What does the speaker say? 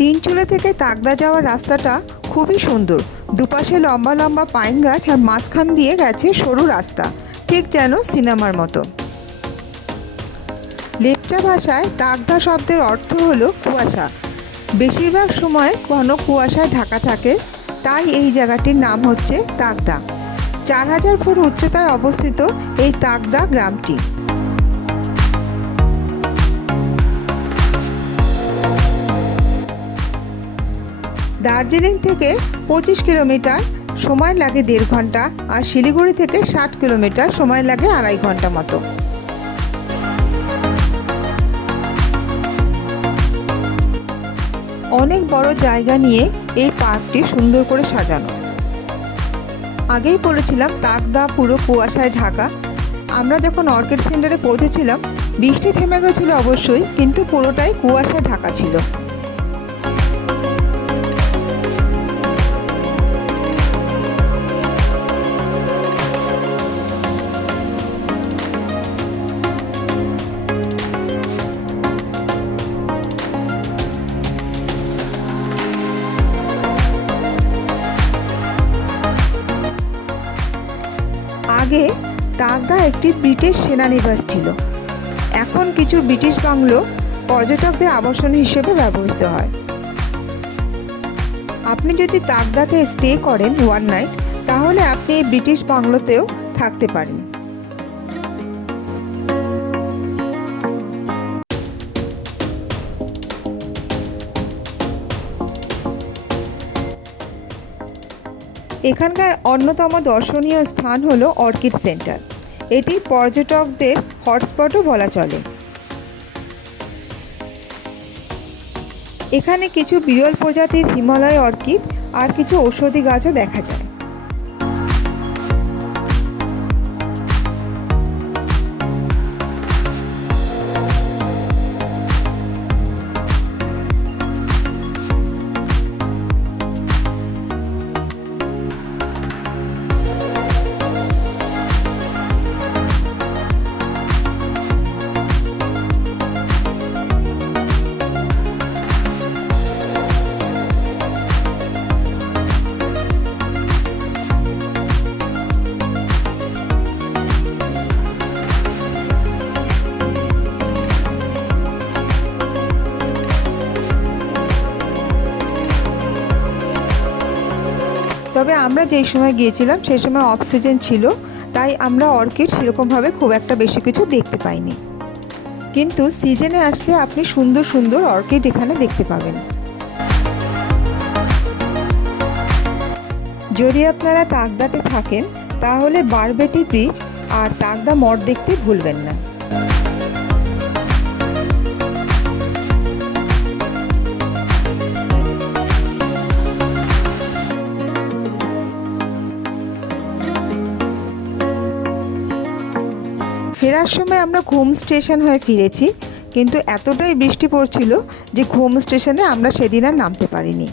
তিনচুলে থেকে তাকদা যাওয়ার রাস্তাটা খুবই সুন্দর। দুপাশে লম্বা লম্বা পাইন গাছ আর মাঝখান দিয়ে গেছে সরু রাস্তা। ঠিক যেন সিনেমার মতো। লেপচা ভাষায় তাকদা শব্দের অর্থ হলো কুয়াশা। বেশিরভাগ সময় ঘন কুয়াশায় ঢাকা থাকে, তাই এই জায়গাটির নাম হচ্ছে তাকদা চার হাজার ফুট উচ্চতায় অবস্থিত এই তাকদা গ্রামটি। দার্জিলিং থেকে পঁচিশ কিলোমিটার সময় লাগে দেড় ঘণ্টা আর শিলিগুড়ি থেকে ষাট কিলোমিটার সময় লাগে আড়াই ঘণ্টা মতো। অনেক বড় জায়গা নিয়ে এই পার্কটি সুন্দর করে সাজানো। আগেই বলেছিলাম তাকদা পুরো কুয়াশায় ঢাকা। আমরা যখন অর্কিড সেন্টারে পৌঁছেছিলাম, বৃষ্টি থেমে গেছিল অবশ্যই, কিন্তু পুরোটাই কুয়াশায় ঢাকা ছিল। আগে তাগদা একটি ব্রিটিশ সেনানিবাস ছিল। এখন কিছু ব্রিটিশ বাংলো পর্যটকদের আবাসন হিসেবে ব্যবহৃত হয়। আপনি যদি তাগদাতে স্টে করেন ওয়ান নাইট, তাহলে আপনি এই ব্রিটিশ বাংলোতেও থাকতে পারেন। এখানকার অন্যতম দর্শনীয় স্থান হলো অর্কিড সেন্টার। এটি পর্যটকদের হটস্পটও বলা চলে। এখানে কিছু বিরল প্রজাতির হিমালয় অর্কিড আর কিছু ঔষধি গাছও দেখা যায়। তবে আমরা যেই সময় গিয়েছিলাম সেই সময় অফ সিজন ছিল, তাই আমরা অর্কিড সেরকমভাবে খুব একটা বেশি কিছু দেখতে পাইনি। কিন্তু সিজনে আসলে আপনি সুন্দর সুন্দর অর্কিড এখানে দেখতে পাবেন। যদি আপনারা তাকদাতে থাকেন, তাহলে বারবেটি ব্রিজ আর তাকদা মঠ দেখতে ভুলবেন না। ফেরার সময় আমরা ঘুম স্টেশন হয়ে ফিরেছি, কিন্তু এতটাই বৃষ্টি পড়ছিল যে ঘুম স্টেশনে আমরা সেদিন আর নামতে পারিনি।